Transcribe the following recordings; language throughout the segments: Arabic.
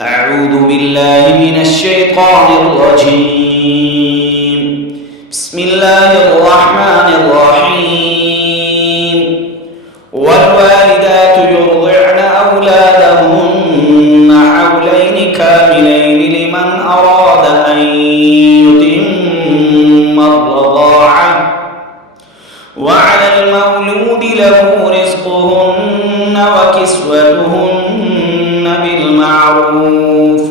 أعوذ بالله من الشيطان الرجيم. بسم الله الرحمن الرحيم. والوالدات يرضعن أولادهن حولين كاملين لمن أراد أن يتم الرضاعة، وعلى المولود له رزقهن وكسوتهن بالمعروف،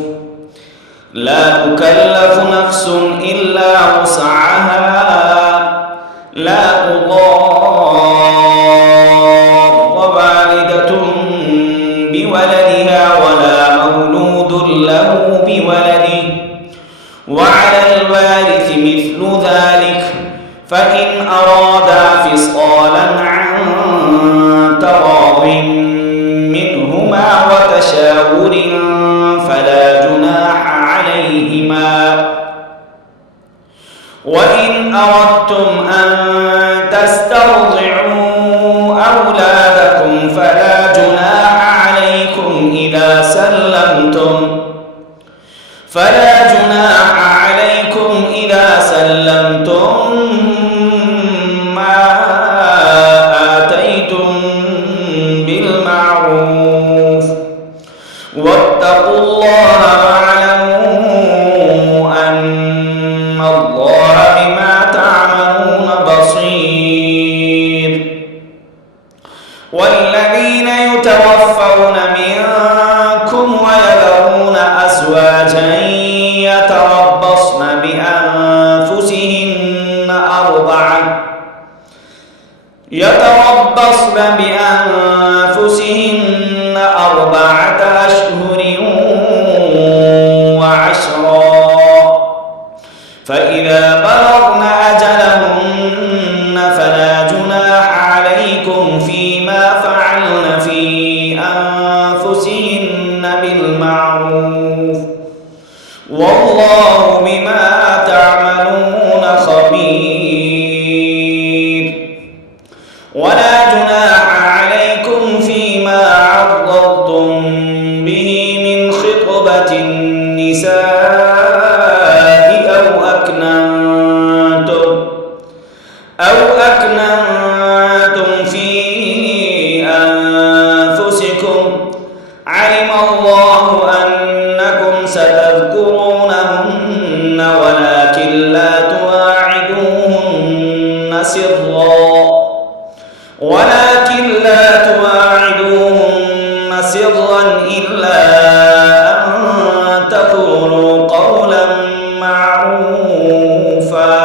لا تكلف نفس إلا وسعها، لا تضار والدة بولدها ولا مولود له بولده، وعلى الوارث مثل ذلك، فإن أرادا فصالا عن تراض منهما وتشاور فلا جناح عليهما. وإن أردتم أن تسترضعوا أولادكم فلا جناح عليكم إذا سلمتم ما آتيتم بالمعروف، واتقوا الله واعلموا أن الله بما تعملون بصير. والذين يتوفون منكم ويذرون أزواجا يتربصن بأنفسهن أربعة أشهر وعشرا، فإذا بلغن أجلهن فلا جناح عليكم فيما فعلن في أنفسهن بالمعروف، والله بما تعملون خبير. ولا جناح عليكم فيما عرضتم به من خطبة النساء أو أكننتم في أنفسكم، علم الله أنكم ستذكرونهن ولكن لا تواعدوهن سرا إلا أن تقولوا قولا معروفا،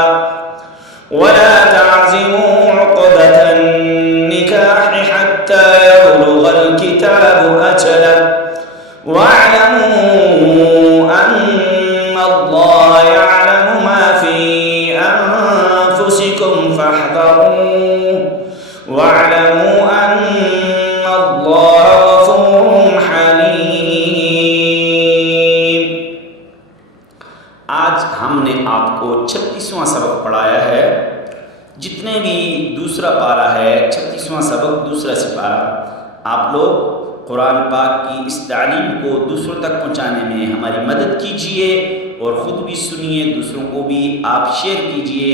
ولا تعزموا عقدة النكاح حتى يبلغ الكتاب أجله، واعلموا أن الله يعلم ما في أنفسكم فاحذروه، واعلموا أن الله غفور حليم। आज हमने आपको 36वां सबक पढ़ाया है। जितने भी दूसरा पारा है, 36वां सबक दूसरा सिपारा। आप लोग कुरान पाक की इस तालीम को दूसरों तक पहुंचाने में हमारी मदद कीजिए और ख़ुद भी सुनिए, दूसरों को भी आप शेयर कीजिए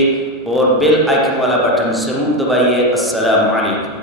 और बेल आइकन वाला बटन ज़रूर दबाइए। अस्सलामु अलैकुम।